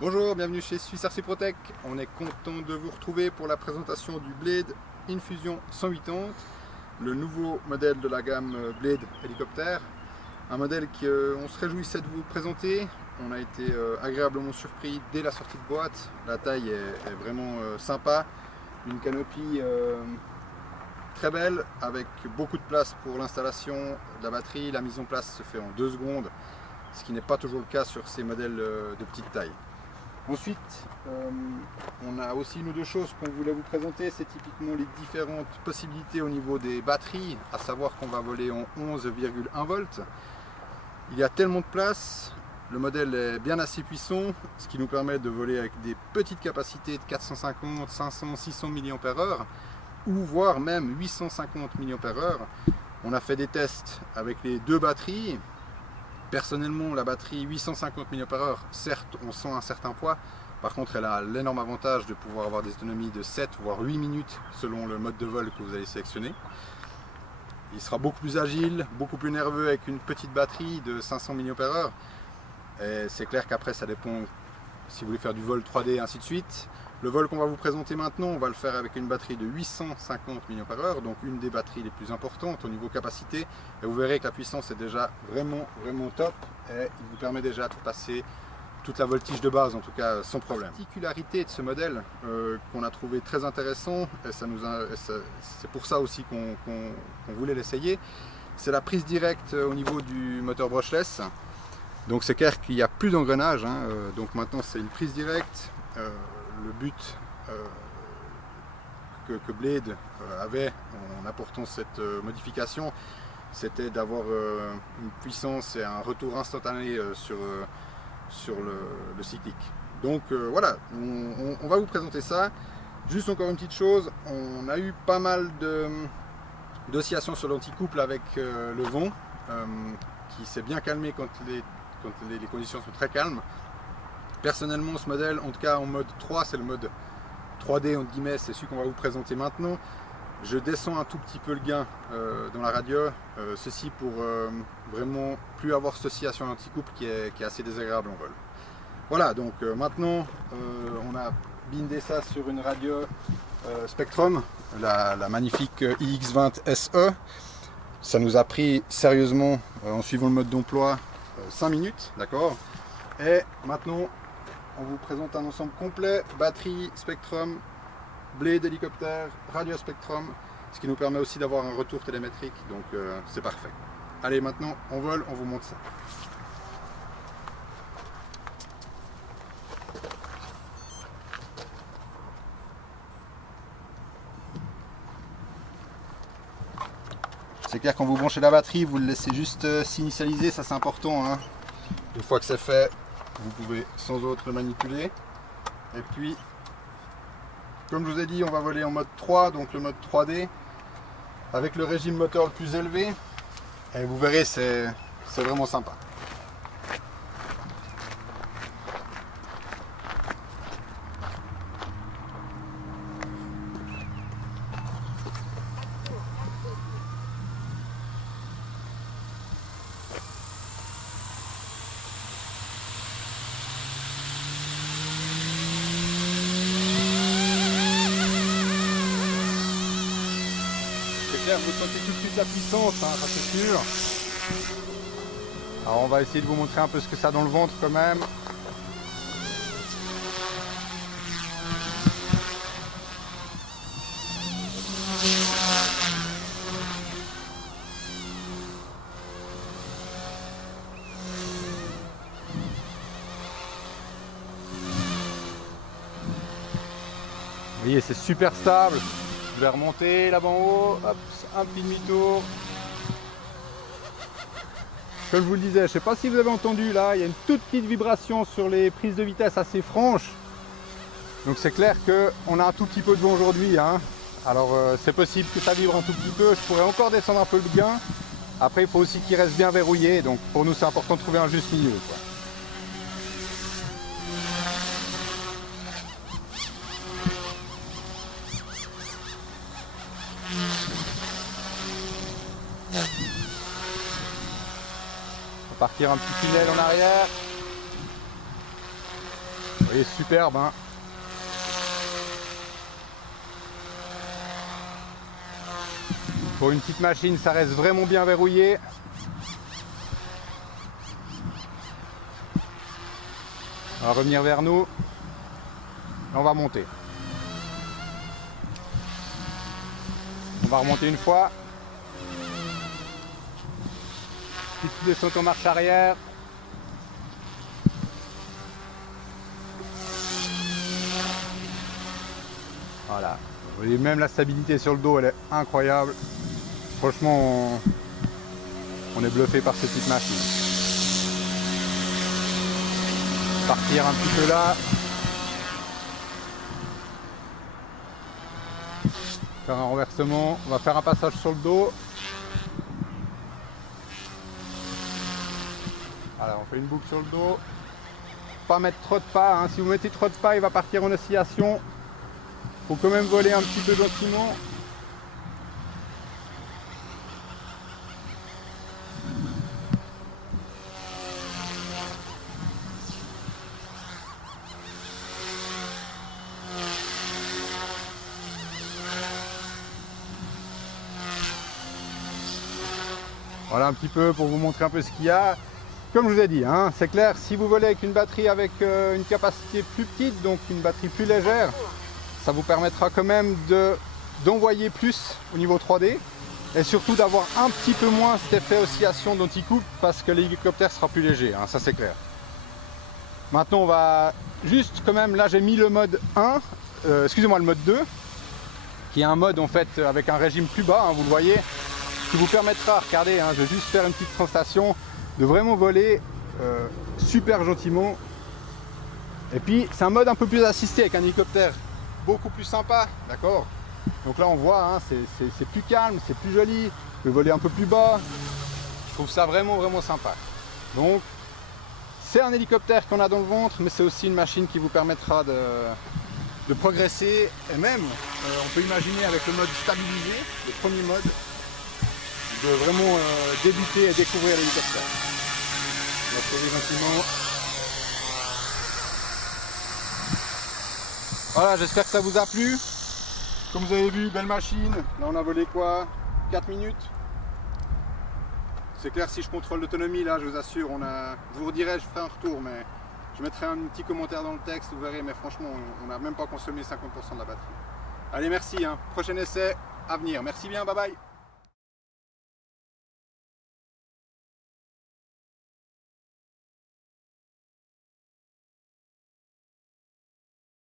Bonjour, bienvenue chez Swiss RC Protec. On est content de vous retrouver pour la présentation du Blade Infusion 180, le nouveau modèle de la gamme Blade hélicoptère. Un modèle qu'on se réjouissait de vous présenter. On a été agréablement surpris dès la sortie de boîte. La taille est vraiment sympa. Une canopie très belle avec beaucoup de place pour l'installation de la batterie. La mise en place se fait en 2 secondes, ce qui n'est pas toujours le cas sur ces modèles de petite taille. Ensuite, on a aussi une ou deux choses qu'on voulait vous présenter, c'est typiquement les différentes possibilités au niveau des batteries, à savoir qu'on va voler en 11,1 volts. Il y a tellement de place, le modèle est bien assez puissant, ce qui nous permet de voler avec des petites capacités de 450, 500, 600 mAh, ou voire même 850 mAh. On a fait des tests avec les 2 batteries. Personnellement, la batterie 850 mAh, certes, on sent un certain poids. Par contre, elle a l'énorme avantage de pouvoir avoir des autonomies de 7 voire 8 minutes selon le mode de vol que vous allez sélectionner. Il sera beaucoup plus agile, beaucoup plus nerveux avec une petite batterie de 500 mAh. Et c'est clair qu'après, ça dépend si vous voulez faire du vol 3D et ainsi de suite. Le vol qu'on va vous présenter maintenant, on va le faire avec une batterie de 850 mAh, donc une des batteries les plus importantes au niveau capacité. Et vous verrez que la puissance est déjà vraiment top et il vous permet déjà de passer toute la voltige de base, en tout cas sans problème. La particularité de ce modèle qu'on a trouvé très intéressant, et c'est pour ça aussi qu'on voulait l'essayer, c'est la prise directe au niveau du moteur brushless. Donc c'est clair qu'il n'y a plus d'engrenage, donc maintenant c'est une prise directe. Le but que Blade avait en apportant cette modification, c'était d'avoir une puissance et un retour instantané sur le cyclique. Donc voilà, on va vous présenter ça. Juste encore une petite chose, on a eu pas mal d'oscillations sur l'anticouple avec le vent, qui s'est bien calmé quand les conditions sont très calmes. Personnellement, ce modèle, en tout cas en mode 3, c'est le mode 3D entre guillemets, c'est celui qu'on va vous présenter maintenant. Je descends un tout petit peu le gain dans la radio, ceci pour vraiment plus avoir cette oscillation anti-couple qui est assez désagréable en vol. Voilà, donc maintenant on a bindé ça sur une radio Spektrum, la magnifique iX20 SE. Ça nous a pris sérieusement, en suivant le mode d'emploi, 5 minutes, d'accord. Et maintenant, on vous présente un ensemble complet, batterie Spektrum, Blade hélicoptère, radio Spektrum, ce qui nous permet aussi d'avoir un retour télémétrique, donc c'est parfait. Allez, maintenant on vole, on vous montre ça. C'est clair, quand vous branchez la batterie, vous le laissez juste s'initialiser, ça c'est important, hein. Une fois que c'est fait, vous pouvez sans autre le manipuler. Et puis, comme je vous ai dit, on va voler en mode 3, donc le mode 3D, avec le régime moteur le plus élevé. Et vous verrez, c'est vraiment sympa. Vous sentez tout de suite la puissance, hein, ça c'est sûr. Alors on va essayer de vous montrer un peu ce que ça a dans le ventre quand même. Vous voyez, c'est super stable. Je vais remonter là-bas en haut, hop, un petit demi-tour. Comme je vous le disais, je ne sais pas si vous avez entendu là, il y a une toute petite vibration sur les prises de vitesse assez franches. Donc c'est clair qu'on a un tout petit peu de vent aujourd'hui, hein. Alors c'est possible que ça vibre un tout petit peu, je pourrais encore descendre un peu le gain. Après il faut aussi qu'il reste bien verrouillé, donc pour nous c'est important de trouver un juste milieu, quoi. On va partir un petit tunnel en arrière. voyez, superbe, hein. Pour une petite machine, ça reste vraiment bien verrouillé. On va revenir vers nous. On va monter. On va remonter une fois. Petite descente en marche arrière. Voilà. Vous voyez, même la stabilité sur le dos, elle est incroyable. Franchement, on est bluffé par cette petite machine. Partir un petit peu là. Faire un renversement. On va faire un passage sur le dos. Voilà, on fait une boucle sur le dos. Pas mettre trop de pas, hein. Si vous mettez trop de pas, il va partir en oscillation. Faut quand même voler un petit peu gentiment. Voilà un petit peu pour vous montrer un peu ce qu'il y a. Comme je vous ai dit, hein, c'est clair, si vous volez avec une batterie avec une capacité plus petite, donc une batterie plus légère, ça vous permettra quand même d'envoyer plus au niveau 3D et surtout d'avoir un petit peu moins cet effet oscillation d'anti-coupe parce que l'hélicoptère sera plus léger, hein, ça c'est clair. Maintenant on va juste quand même, là j'ai mis le mode 1, excusez-moi le mode 2, qui est un mode en fait avec un régime plus bas, hein, vous le voyez, qui vous permettra, regardez, hein, je vais juste faire une petite sensation, de vraiment voler super gentiment. Et puis c'est un mode un peu plus assisté avec un hélicoptère beaucoup plus sympa, d'accord. Donc là on voit, hein, c'est plus calme, c'est plus joli, vous pouvez voler un peu plus bas. Je trouve ça vraiment sympa. Donc c'est un hélicoptère qu'on a dans le ventre, mais c'est aussi une machine qui vous permettra de progresser. Et même on peut imaginer avec le mode stabilisé, le premier mode, de vraiment débuter et découvrir l'hélicoptère. On va trouver gentiment. Voilà, j'espère que ça vous a plu. Comme vous avez vu, belle machine. Là on a volé quoi, 4 minutes. C'est clair, si je contrôle l'autonomie, là je vous assure, je vous redirai, je ferai un retour, mais je mettrai un petit commentaire dans le texte, vous verrez, mais franchement on n'a même pas consommé 50% de la batterie. Allez, merci, hein. Prochain essai à venir. Merci bien, bye bye.